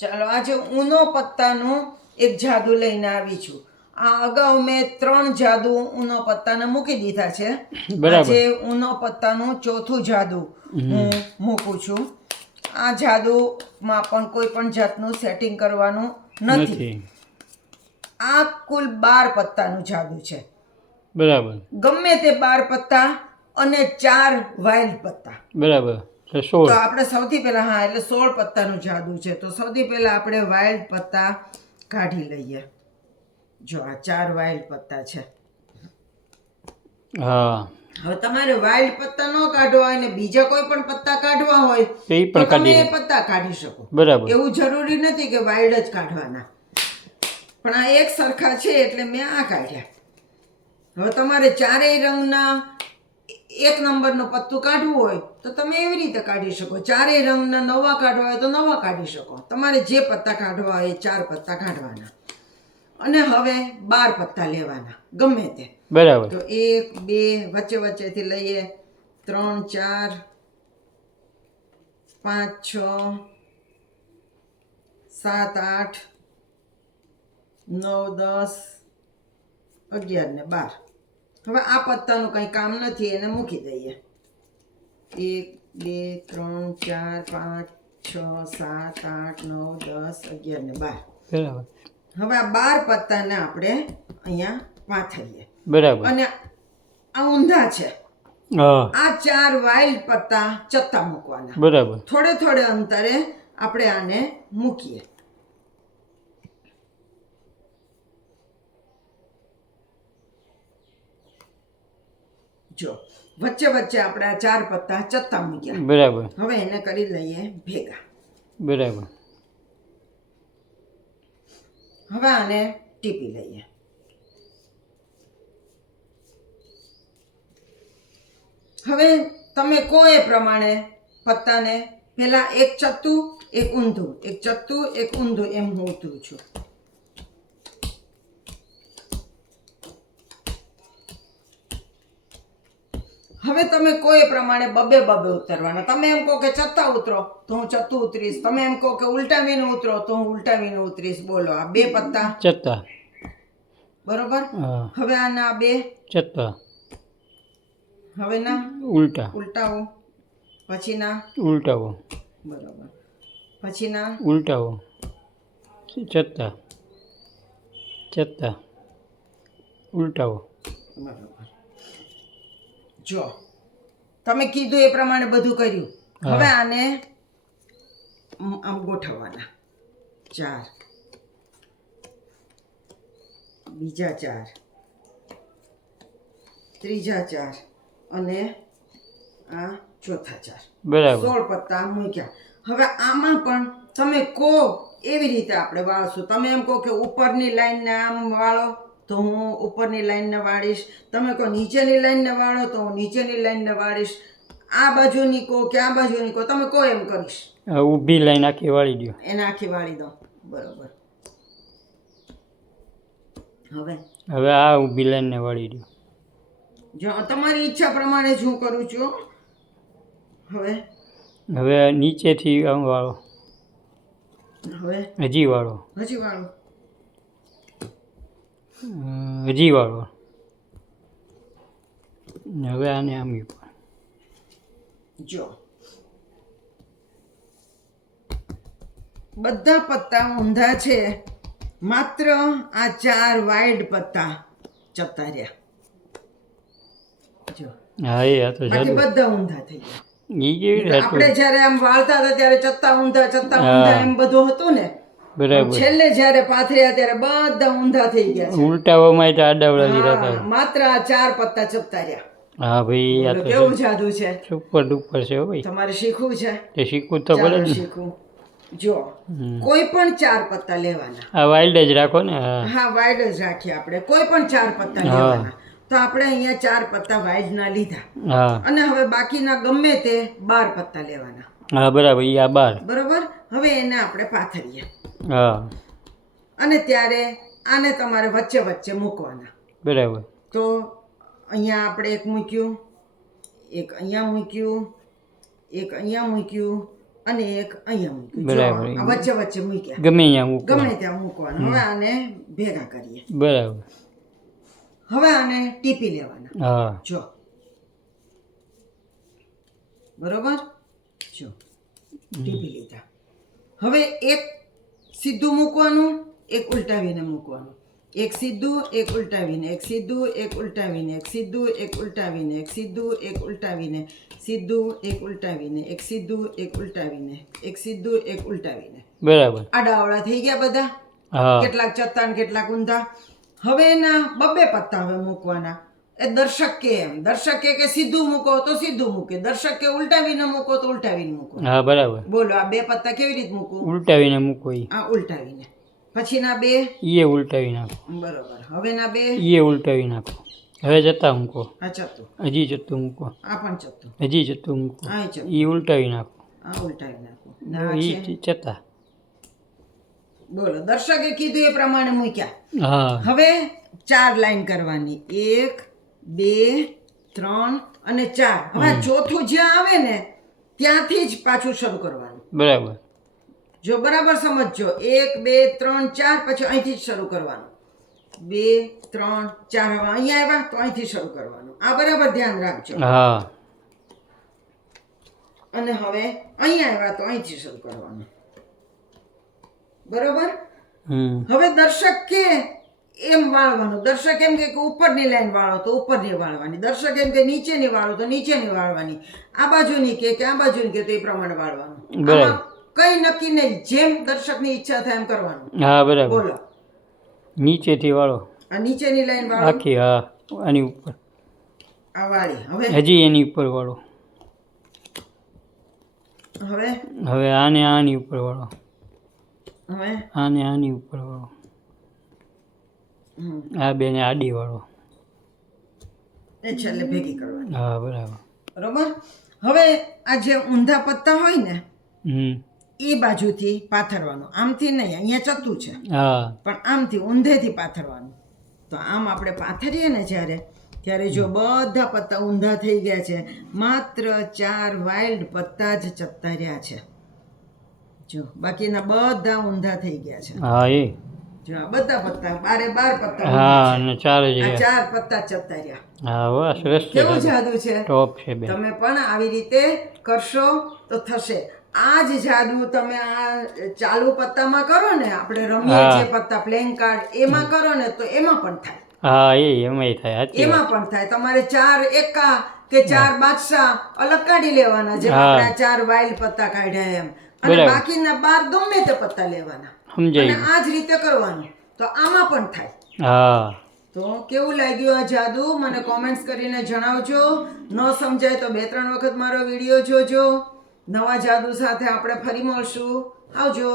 ચાલો આજે ઊનો પત્તાનું એક જાદુ લઈને આવી છું. આ અગાઉ મેં 3 જાદુ ઊનો પત્તાને મૂકી દીધા છે. આજે ઊનો પત્તાનું ચોથું જાદુ હું મૂકું છું. આ જાદુમાં પણ કોઈ પણ જાતનું સેટિંગ કરવાનું નથી. આ કુલ 12 પત્તાનું જાદુ છે. બરાબર. ગમે તે 12 પત્તા અને 4 વાઇલ્ડ પત્તા. બરાબર. તો આપણે સૌથી પહેલા એટલે 16 પત્તાનું જાદુ છે. તો સૌથી પહેલા આપણે વાઇલ્ડ પત્તા કાઢી લઈએ. જો આ 4 વાઇલ્ડ પત્તા છે. હા. હવે તમારે વાઇલ્ડ પત્તા ન કાઢવા હોય ને બીજા કોઈ પણ પત્તા કાઢવા હોય તો તમે એ પત્તા કાઢી શકો. બરાબર. એવું જરૂરી નથી કે વાઇલ્ડ જ કાઢવાના, પણ આ એક સરખા છે એટલે મેં આ કાઢ્યા. હવે તમારે ચારેય રંગના 1 નંબરનું પત્તું કાઢવું હોય તો તમે એવી રીતે કાઢી શકો. ચારેય રંગના નવા કાઢવા હોય તો નવા કાઢી શકો. તમારે જે પત્તા કાઢવા હોય એ 4 પત્તા કાઢવાના અને હવે 12 પત્તા લેવાના ગમે તે. બરાબર. તો 1 2 વચ્ચે વચ્ચેથી લઈએ 3 4 5 6 7 8 9 10 11 ને 12. હવે આ પત્તાનું કંઈ કામ નથી, એને મૂકી દઈએ. 1 2 3 4 5 6 7 8 9 10 11 ને 12. બરાબર. હવે આ 12 પત્તાને આપણે અહીંયા પાથરીએ. બરાબર. અને આ ઊંધા છે. હા. આ 4 વાઇલ્ડ પત્તા ચત્તા મૂકવાના. બરાબર. થોડે થોડે અંતરે આપણે આને મૂકીએ. જો વચ્ચે વચ્ચે આપણે આ 4 પત્તા ચત્તા મૂક્યા. બરાબર. હવે એને કરી લઈએ ભેગા. બરાબર. હવે આને ટીપી લઈએ. હવે તમે કહો એ પ્રમાણે પત્તાને પેલા એક ચત્તું એક ઊંધું, એક ચત્તું એક ઊંધું એમ હું ઉતરું છું. હવે તમે કોઈ પ્રમાણે બબે ઉતરવાના. તમે એમ કહો કે ચત્તા ઉતરો તો હું ચત્તું ઉતરીશ. તમે એમ કહો કે ઉલટાવીને ઉતરો તો હું ઉલટાવીને ઉતરીશ. બોલો આ 2 પત્તા ચત્તા. બરોબર. હવે આના 2 ચત્તા. હવે ના ઉલટાવો, પછી ના ઉલટાવો, બરોબર, પછી ના ઉલટાવો, ચત્તા ચત્તા ઉલટાવો. બરોબર. જો તમે કીધું એ પ્રમાણે બધું કર્યું. હવે આને આમ ગોઠવવાના. 4 બીજા 4 ત્રીજા 4 અને આ ચોથા 4. બરાબર. 16 પત્તા મૂક્યા. હવે આમાં પણ તમે કહો એવી રીતે આપણે વાળશું. તમે એમ કહો કે ઉપરની લાઈનને આમ વાળો તો હું ઉપરની લાઈનને વાળીશ. તમે કહો નીચેની લાઈનને વાળો તો હું નીચેની લાઈનને વાળીશ. આ બાજુની કહો કે આ બાજુની કહો, તમે કહો એમ કરીશ. ઊભી લાઈન આખી વાળી દો. એને આખી વાળી દો. બરોબર. હવે આ ઊભી લાઈનને વાળી દો. જો તમારી ઈચ્છા પ્રમાણે જ હું કરું છું. હવે નીચેથી આમ વાળો. હજી વાળો. હજી વાળો. હવે આને આમ જો બધા પત્તા ઊંધા છે, માત્ર આ 4 વાઇલ્ડ પત્તા ચત્તા રહ્યા. જો હા એ આ તો બાકી બધા ઊંધા થઈ ગયા. ઈ કેવી રીતે આપણે જ્યારે આમ વાળતા હતા ત્યારે ચત્તા ઊંધા એમ બધું હતું ને. બરાબર. છેલ્લે જ્યારે પાથર્યા ત્યારે બધા ઊંધા થઈ ગયા છે. ઉલટાવામાં તો આડાવડા લીધા હતા. માત્ર આ 4 પત્તા ચત્તા રહ્યા. હા ભાઈ આ તો કેવું જાદુ છે. સુપર ડુપર છે ભાઈ. તમારે શીખવું છે. તે શીખવું તો પડે ને. શીખવું. જો કોઈ પણ 4 પત્તા લેવાના. આ વાઇલ્ડ જ રાખો ને. હા વાઇલ્ડ જ રાખીએ આપણે. કોઈ પણ 4 પત્તા લેવાના. તો આપણે અહીંયા 4 પત્તા વાઇલ્ડ ના લીધા. અને હવે બાકીના ગમે તે 12 પત્તા લેવાના. હા બરાબર. ઈ આ 12. બરોબર. હવે એને આપણે પાથરીએ. હા. અને ત્યારે આને તમારે વચ્ચે વચ્ચે મૂકવાના. બરાબર. તો અહીંયા આપણે એક મૂક્યું, એક અહીંયા મૂક્યું, એક અહીંયા મૂક્યું અને એક અહીંયા મૂક્યું. જો, બરાબર. આ વચ્ચે વચ્ચે મૂક્યા, ગમે અહીંયા મૂકો. ગમે ત્યાં મૂકવાનું. હવે આને ભેગા કરીએ. બરાબર. હવે આને ટીપી લેવાના. હા. જો બરોબર, જો ટીપી લીધા. હવે એક સીધું મૂકવાનું, એક ઉલટાવીને મૂકવાનું. એક સીધું, એક ઉલટાવીને, એક સીધું, એક ઉલટાવીને, એક સીધું, એક ઉલટાવીને, એક સીધું, એક ઉલટાવીને, સીધું, એક ઉલટાવીને, એક સીધું, એક ઉલટાવીને, એક સીધું, એક ઉલટાવીને. બરાબર. આડાઅવળા થઈ ગયા બધા. હા. કેટલાક ચત્તા ને કેટલાક ઊંધા. હવે એના બબ્બે પત્તા હવે મૂકવાના. એ દર્શક કે એમ, દર્શક કે સીધું મૂકો તો સીધું મૂકે, દર્શક કે ઉલટાવીને મૂકો તો ઉલટાવીને મૂકો. હા બરાબર. બોલો આ બે પત્તા કેવી રીતે મૂકું? ઉલટાવીને મૂકો. આ ઉલટાવીને. પછીના બે એ ઉલટાવી નાખો. બરોબર. હવે ના બે એ ઉલટાવી નાખો. હવે જતા મૂકો. આ ચત્તું, હજી જતું મૂકો. આ પણ ચત્તું, હજી જતું મૂકો. આ ચત્તું, એ ઉલટાવી નાખો. આ ઉલટાવી નાખું. ના આ એ છે. જતા. બોલો દર્શકે કીધું એ પ્રમાણે મૂક્યા. હા. હવે 4 લાઈન કરવાની. 1 2 3 અને 4. હવે આ ચોથું જ્યાં આવે ને ત્યાંથી જ પાછું શરૂ કરવાનું. બરાબર. જો બરાબર સમજજો. 1 2 3 4 પછી અહીંથી જ શરૂ કરવાનું. 2 3 4. હવે અહીંયા આવ્યા તો અહીંથી શરૂ કરવાનું. આ બરાબર ધ્યાન રાખજો. હા. અને હવે અહીંયા આવ્યા તો અહીંથી શરૂ કરવાનું. બરોબર. હવે દર્શક કે એમ વાળવાનું. દર્શક એમ કે ઉપરની લાઈન વાળો તો ઉપરની વાળવાની. દર્શક એમ કે નીચેની વાળો તો નીચેની વાળવાની. આ બાજુની કે આ બાજુની કે તો એ પ્રમાણે વાળવાનું. આમાં કઈ નક્કી નહીં, જેમ દર્શકની ઈચ્છા થાય એમ કરવાનું. હા બરાબર. બોલો નીચેથી વાળો. આ નીચેની લાઈન વાળો, આખી. હા. આની ઉપર. આ વાળી. હવે હજી એની ઉપર વાળો. હવે આને આની ઉપર વાળો. હવે આને આની ઉપર વાળો. આ બેને આડી વાળો. એ છેલ્લે ભેગી કરવાની. હા બરાબર. બરોબર. હવે આ જે ઊંધા પત્તા હોય ને એ બાજુથી પાથરવાનું. આમથી નહીં, અહીંયા ચત્તું છે હા, પણ આમથી ઊંધેથી પાથરવાનું. તો આમ આપણે પાથરીએ ને ત્યારે જો બધા પત્તા ઊંધા થઈ ગયા છે. માત્ર 4 વાઇલ્ડ પત્તા જ ચત્તા રહ્યા છે. જો બાકીના બધા ઊંધા થઈ ગયા છે. હા એ જો આ બધા પત્તા 12 પત્તા હા, અને 4 જ આ રહ્યા. 4 પત્તા ચત્તા રહ્યા. હા વાહ, સરસ છે. કેવું જાદુ છે. ટોપ છે બેન. તમે પણ આવી રીતે કરશો તો થશે. આ જ જાદુ તમે આ ચાલુ પત્તામાં કરો ને, આપણે રમીએ જે પત્તા પ્લેઇંગ કાર્ડ એમાં કરો ને તો એમાં પણ થાય. હા એમાંય થાય. સાચી એમાં પણ થાય. તમારે 4 એકા કે 4 બાદશાહ અલગ કાઢી લેવાના, જેમ આપણે 4 વાઇલ્ડ પત્તા કાઢ્યા એમ, અને બાકીના 12 ગમે તે પત્તા લેવાના. સમજાય. અને આ જ રીતે કરવાનું તો આમાં પણ થાય. હા. તો કેવું લાગ્યું આ જાદુ મને કોમેન્ટ્સ કરીને જણાવજો. ન સમજાય તો 2-3 વખત મારો વિડીયો જોજો. નવા જાદુ સાથે આપણે ફરી મળશું. આવજો.